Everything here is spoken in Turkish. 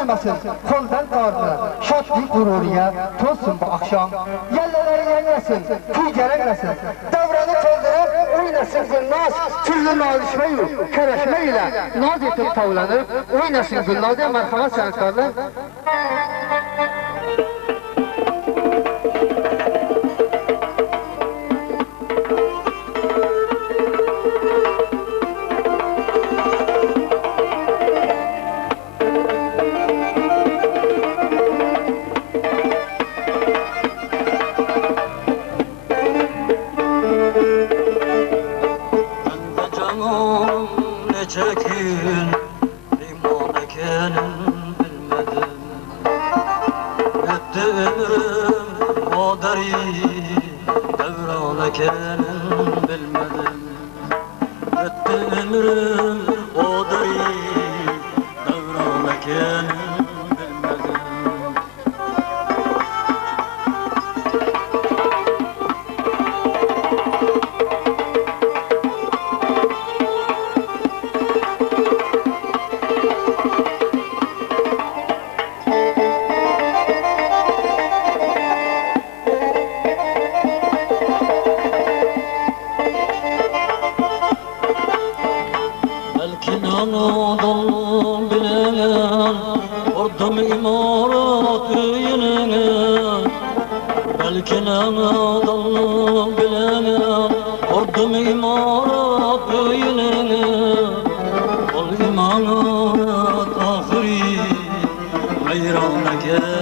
olmasın koldan karnı, şatlık gururiye tozsun bu akşam. Yerleleri yenmesin, tüygelenmesin, davranı toldurur, oynasın gülnaz, türlü nazişmeyi, kereşmeyle naz etip tavlanır, oynasın gülnaz diye merhamet sanatkarlar. Çekin liman ekenin bilmedim. Gitti ömrüm o deri devran ekenin bilmedim. Gitti ömrüm o deri devran ekenin bilmedim. Anadolu bilen ordum imarat köyüne. Belki Anadolu bilen ordum imarat köyüne. Ol imarat ahiri hayran eken